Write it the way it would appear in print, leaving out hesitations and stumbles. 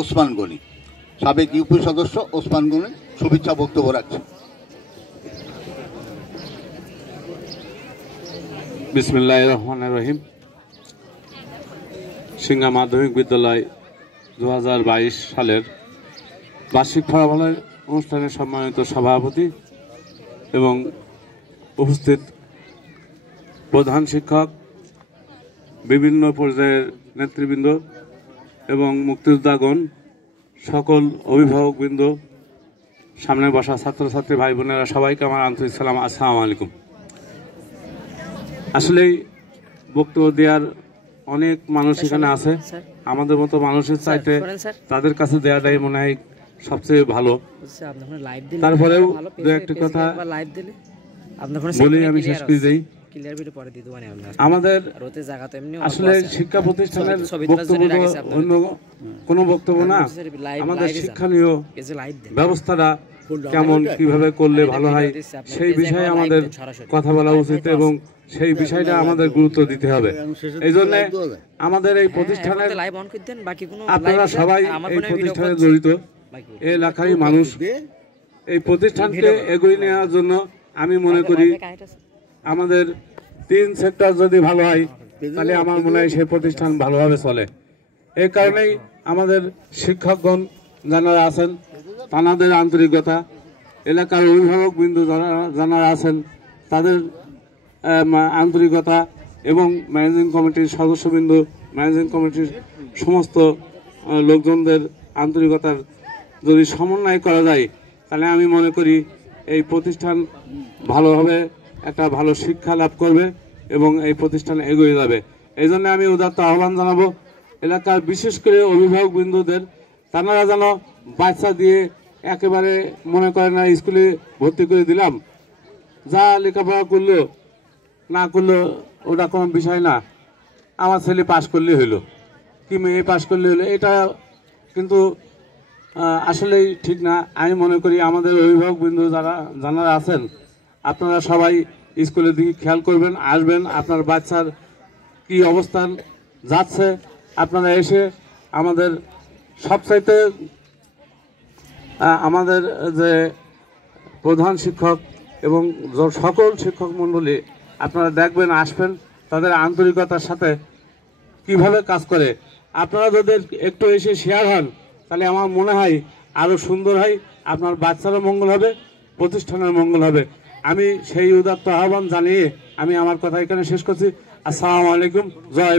ওসমান গনি, সাবেক ইউপি সদস্য ওসমান গনি শুভেচ্ছা বক্তব্য রাখছেন। বিসমিল্লাহির রহমানির রহিম। সিংহা মাধ্যমিক বিদ্যালয় 2022 সালের বার্ষিক ফলাফলের অনুষ্ঠানে সম্মানিত সভাপতি এবং উপস্থিত প্রধান শিক্ষক, বিভিন্ন পর্যায়ের নেতৃবৃন্দ এবং মুক্তিযোদ্ধাগণ, সকল অভিভাবকবৃন্দ, সামনে বসা ছাত্রছাত্রী ভাই বোনেরা, সবাইকে আমার আন্তরিক সালাম, আসসালামু আলাইকুম। আসলেই বক্তব্য দেওয়ার অনেক মানুষ এখানে আছে, আমাদের মতো মানুষের চাইতে তাদের কাছে দেওয়াটাই মনে হয় সবচেয়ে ভালো। তারপরেও দু একটি কথা বলি, আমি শেষ করে দিই। আমাদের আসলে শিক্ষা প্রতিষ্ঠানের বক্তব্য অন্য কোনো বক্তব্য না, আমাদের শিক্ষণীয় ব্যবস্থাটা কেমন, কিভাবে করলে ভালো হয় সেই বিষয়ে আমাদের কথা বলা উচিত এবং সেই বিষয়টা আমাদের গুরুত্ব দিতে হবে। এই জন্য আমাদের এই প্রতিষ্ঠানের, আপনারা সবাই এই প্রতিষ্ঠানে জড়িত, এই এলাকারই মানুষ। এই প্রতিষ্ঠানকে এগিয়ে নেওয়ার জন্য আমি মনে করি আমাদের 3 সেক্টর যদি ভালো হয় তাহলে আমার মনে হয় সেই প্রতিষ্ঠান ভালোভাবে চলে। এই কারণেই আমাদের শিক্ষকগণ যারা আছেন তাদের আন্তরিকতা, এলাকার অভিভাবকবৃন্দ যারা আছেন তাদের আন্তরিকতা এবং ম্যানেজিং কমিটির সদস্যবৃন্দ, ম্যানেজিং কমিটির সমস্ত লোকজনদের আন্তরিকতার যদি সমন্বয় করা যায় তাহলে আমি মনে করি এই প্রতিষ্ঠান ভালোভাবে একটা ভালো শিক্ষা লাভ করবে এবং এই প্রতিষ্ঠান এগিয়ে যাবে। এই জন্য আমি উদাত্ত আহ্বান জানাবো এলাকার বিশেষ করে অভিভাবকবৃন্দদের, তারা যেন বাচ্চা দিয়ে একেবারে মনে করে না স্কুলে ভর্তি করে দিলাম, যা লেখাপড়া করলো না করলো ওটা কোনো বিষয় না, আমার ছেলে পাশ করলে হইলো কি মেয়ে পাশ করলে হলো, এটা কিন্তু আসলেই ঠিক না। আমি মনে করি আমাদের অভিভাবকবৃন্দ যারা আছেন আপনারা সবাই স্কুলের দিকে খেয়াল করবেন, আসবেন, আপনার বাচ্চার কি অবস্থান যাচ্ছে আপনারা এসে আমাদের সবচাইতে আমাদের যে প্রধান শিক্ষক এবং সকল শিক্ষক মণ্ডলী আপনারা দেখবেন, আসবেন, তাদের আন্তরিকতার সাথে কিভাবে কাজ করে আপনারা যদি একটু এসে শেয়ার হন তাহলে আমার মনে হয় আরও সুন্দর হয়, আপনার বাচ্চারও মঙ্গল হবে, প্রতিষ্ঠানের মঙ্গল হবে। আমি সেই উদাত্ত আহ্বান জানিয়ে আমি আমার কথা এখানে শেষ করছি। আসসালামু আলাইকুম। জয়।